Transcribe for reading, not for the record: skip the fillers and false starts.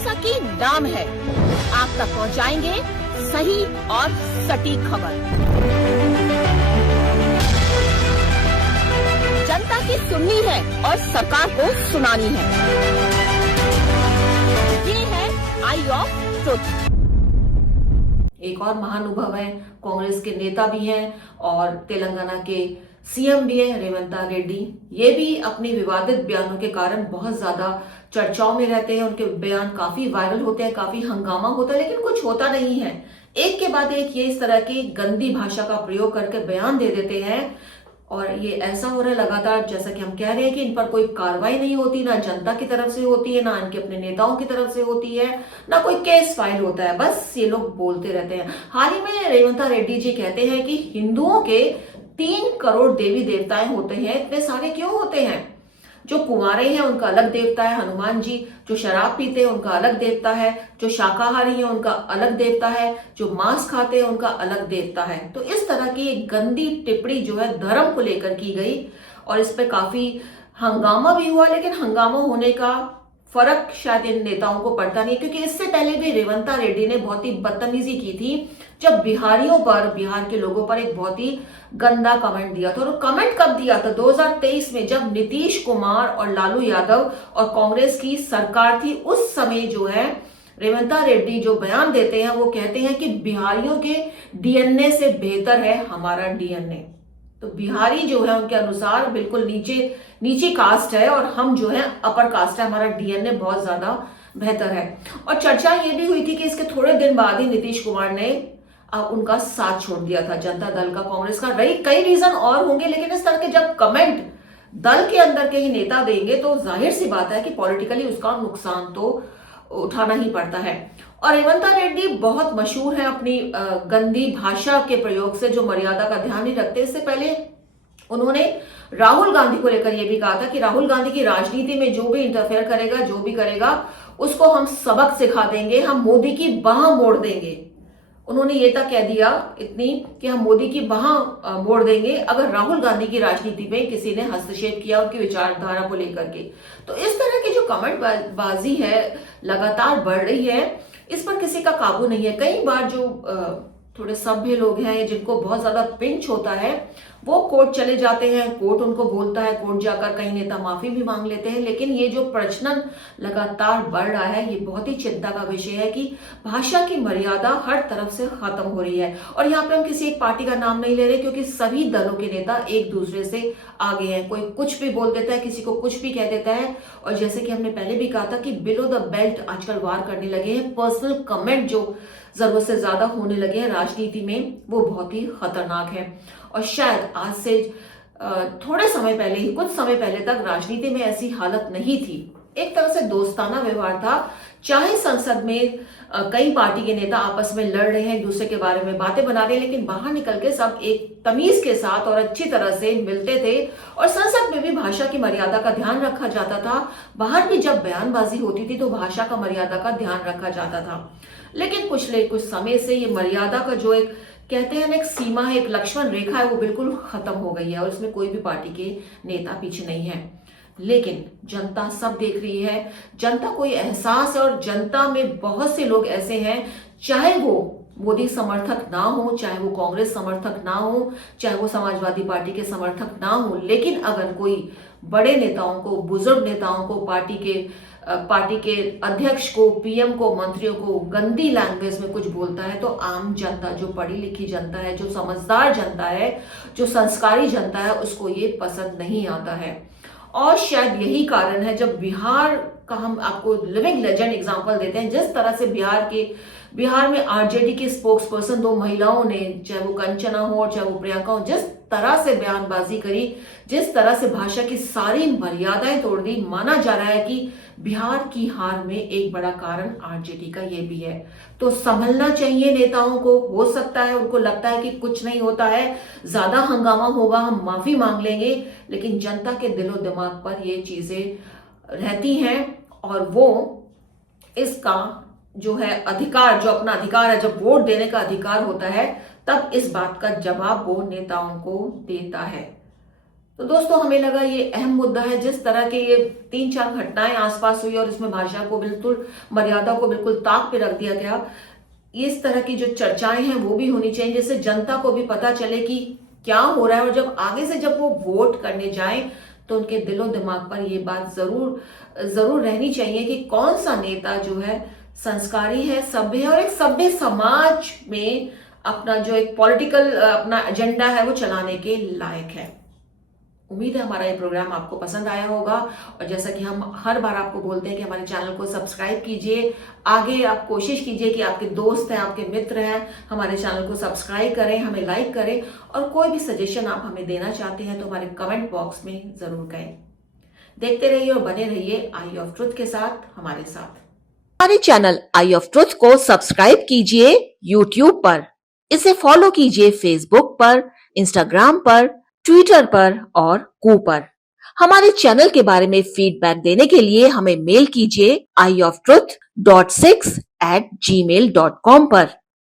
जैसा कि नाम है, आप तक पहुंचाएंगे सही और सटीक खबर। जनता की सुननी है और सरकार को सुनानी है। ये है आई ऑफ ट्रुथ। एक और महानुभाव है, कांग्रेस के नेता भी हैं और तेलंगाना के सीएम भी हैं, रेवंता रेड्डी। ये भी अपनी विवादित बयानों के कारण बहुत ज्यादा चर्चाओं में रहते हैं। उनके बयान काफी वायरल होते हैं, काफी हंगामा होता है, लेकिन कुछ होता नहीं है। एक के बाद एक ये इस तरह की गंदी भाषा का प्रयोग करके बयान दे देते हैं और ये ऐसा हो रहा है लगातार, जैसा कि हम कह रहे हैं कि इन पर कोई कार्रवाई नहीं होती, ना जनता की तरफ से होती है, ना इनके अपने नेताओं की तरफ से होती है, ना कोई केस फाइल होता है। बस ये लोग बोलते रहते हैं। हाल ही में रेवंता रेड्डी जी कहते हैं कि हिंदुओं के 3 करोड़ देवी देवताएं होते हैं। इतने सारे क्यों होते हैं? जो कुंवारे हैं उनका अलग देवता है हनुमान जी, जो शराब पीते हैं उनका अलग देवता है, जो शाकाहारी हैं उनका अलग देवता है, जो मांस खाते हैं उनका अलग देवता है। तो इस तरह की एक गंदी टिप्पणी जो है धर्म को लेकर की गई और इस पे काफी हंगामा भी हुआ, लेकिन हंगामा होने का फर्क शायद इन नेताओं को पड़ता नहीं, क्योंकि इससे पहले भी रेवंता रेड्डी ने बहुत ही बदतमीजी की थी जब बिहारियों पर, बिहार के लोगों पर एक बहुत ही गंदा कमेंट दिया था। और कमेंट कब दिया था? 2023 में, जब नीतीश कुमार और लालू यादव और कांग्रेस की सरकार थी। उस समय जो है रेवंता रेड्डी जो बयान देते हैं वो कहते हैं कि बिहारियों के डीएनए से बेहतर है हमारा डीएनए। तो बिहारी जो है उनके अनुसार बिल्कुल नीची कास्ट है और हम जो है अपर कास्ट है, हमारा डीएनए बहुत ज्यादा बेहतर है। और चर्चा ये भी हुई थी कि इसके थोड़े दिन बाद ही नीतीश कुमार ने उनका साथ छोड़ दिया था, जनता दल का, कांग्रेस का। रही कई रीजन और होंगे, लेकिन इस तरह के जब कमेंट दल के अंदर के ही नेता देंगे तो जाहिर सी बात है कि पॉलिटिकली उसका नुकसान तो उठाना ही पड़ता है। और रेवंता रेड्डी बहुत मशहूर है अपनी गंदी भाषा के प्रयोग से, जो मर्यादा का ध्यान नहीं रखते। इससे पहले उन्होंने राहुल गांधी को लेकर यह भी कहा था कि राहुल गांधी की राजनीति में जो भी इंटरफेयर करेगा, जो भी करेगा, उसको हम सबक सिखा देंगे, हम मोदी की बाह मोड़ देंगे। उन्होंने ये तक कह दिया इतनी कि हम मोदी की बाह मोड़ देंगे अगर राहुल गांधी की राजनीति में किसी ने हस्तक्षेप किया उनकी विचारधारा को लेकर के। तो इस तरह की जो कमेंट बाजी है लगातार बढ़ रही है, इस पर किसी का काबू नहीं है। कई बार जो थोड़े सभ्य लोग हैं जिनको बहुत ज्यादा पिंच होता है वो कोर्ट चले जाते हैं, कोर्ट उनको बोलता है, कोर्ट जाकर कई नेता माफी भी मांग लेते हैं। लेकिन ये जो प्रचलन लगातार बढ़ रहा है, ये बहुत ही चिंता का विषय है कि भाषा की मर्यादा हर तरफ से खत्म हो रही है। और यहाँ पे हम किसी एक पार्टी का नाम नहीं ले रहे, क्योंकि सभी दलों के नेता एक दूसरे से आगे हैं। कोई कुछ भी बोल देता है, किसी को कुछ भी कह देता है। और जैसे कि हमने पहले भी कहा था कि बिलो द बेल्ट आजकल वार करने लगे हैं। पर्सनल कमेंट जो जरूरत से ज्यादा होने लगे हैं राजनीति में, वो बहुत ही खतरनाक है। और शायद आज से थोड़े समय पहले ही, कुछ समय पहले तक राजनीति में ऐसी हालत नहीं थी। एक तरह से दोस्ताना व्यवहार था। चाहे संसद में कई पार्टी के नेता आपस में लड़ रहे हैं, एक दूसरे के बारे में बातें बना रहे हैं, लेकिन बाहर निकल के सब एक तमीज के साथ और अच्छी तरह से मिलते थे। और संसद में भी भाषा की मर्यादा का ध्यान रखा जाता था। बाहर भी जब बयानबाजी होती थी तो भाषा का मर्यादा का ध्यान रखा जाता था। लेकिन पिछले कुछ समय से ये मर्यादा का जो एक कहते हैं ना, एक सीमा है, एक लक्ष्मण रेखा है, वो बिल्कुल खत्म हो गई है और इसमें कोई भी पार्टी के नेता पीछे नहीं है। लेकिन जनता सब देख रही है, जनता को ये एहसास है। और जनता में बहुत से लोग ऐसे हैं, चाहे वो मोदी समर्थक ना हो, चाहे वो कांग्रेस समर्थक ना हो, चाहे वो समाजवादी पार्टी के समर्थक ना हो, लेकिन अगर कोई बड़े नेताओं को, बुजुर्ग नेताओं को, पार्टी के अध्यक्ष को, पीएम को, मंत्रियों को गंदी लैंग्वेज में कुछ बोलता है, तो आम जनता, जो पढ़ी लिखी जनता है, जो समझदार जनता है, जो संस्कारी जनता है, उसको ये पसंद नहीं आता है। और शायद यही कारण है, जब बिहार का हम आपको लिविंग लेजेंड एग्जांपल देते हैं, जिस तरह से बिहार में आरजेडी की स्पोक्स पर्सन 2 महिलाओं ने, चाहे वो कंचना हो और चाहे वो प्रियंका हो, जिस तरह से बयानबाजी करी, जिस तरह से भाषा की सारी मर्यादाएं तोड़ दी, माना जा रहा है कि बिहार की हार में एक बड़ा कारण आरजेडी का ये भी है। तो संभलना चाहिए नेताओं को। हो सकता है उनको लगता है कि कुछ नहीं होता है, ज्यादा हंगामा होगा, हम माफी मांग लेंगे, लेकिन जनता के दिलो दिमाग पर ये चीजें रहती हैं और वो इसका जो है अधिकार, जो अपना अधिकार है, जब वोट देने का अधिकार होता है, तब इस बात का जवाब वो नेताओं को देता है। तो दोस्तों हमें लगा ये अहम मुद्दा है। जिस तरह के ये 3-4 घटनाएं आसपास हुई और इसमें भाषा को बिल्कुल, मर्यादा को बिल्कुल ताक पे रख दिया गया, इस तरह की जो चर्चाएं हैं वो भी होनी चाहिए, जिससे जनता को भी पता चले कि क्या हो रहा है, और जब आगे से जब वो वोट करने जाएं तो उनके दिलो दिमाग पर ये बात जरूर रहनी चाहिए कि कौन सा नेता जो है संस्कारी है, सभ्य है और एक सभ्य समाज में अपना जो एक पॉलिटिकल अपना एजेंडा है वो चलाने के लायक है। उम्मीद है हमारा ये प्रोग्राम आपको पसंद आया होगा, और जैसा कि हम हर बार आपको बोलते हैं कि हमारे चैनल को सब्सक्राइब कीजिए। आगे आप कोशिश कीजिए कि आपके दोस्त हैं, आपके मित्र हैं, हमारे चैनल को सब्सक्राइब करें, हमें लाइक करें, और कोई भी सजेशन आप हमें देना चाहते हैं तो हमारे कमेंट बॉक्स में जरूर करें। देखते रहिए और बने रहिए आई ऑफ ट्रुथ के साथ, हमारे साथ। हमारे चैनल आई ऑफ ट्रुथ को सब्सक्राइब कीजिए यूट्यूब पर, इसे फॉलो कीजिए फेसबुक पर, इंस्टाग्राम पर, ट्विटर पर और कू पर। हमारे चैनल के बारे में फीडबैक देने के लिए हमें मेल कीजिए ioftruth.6@gmail.com पर।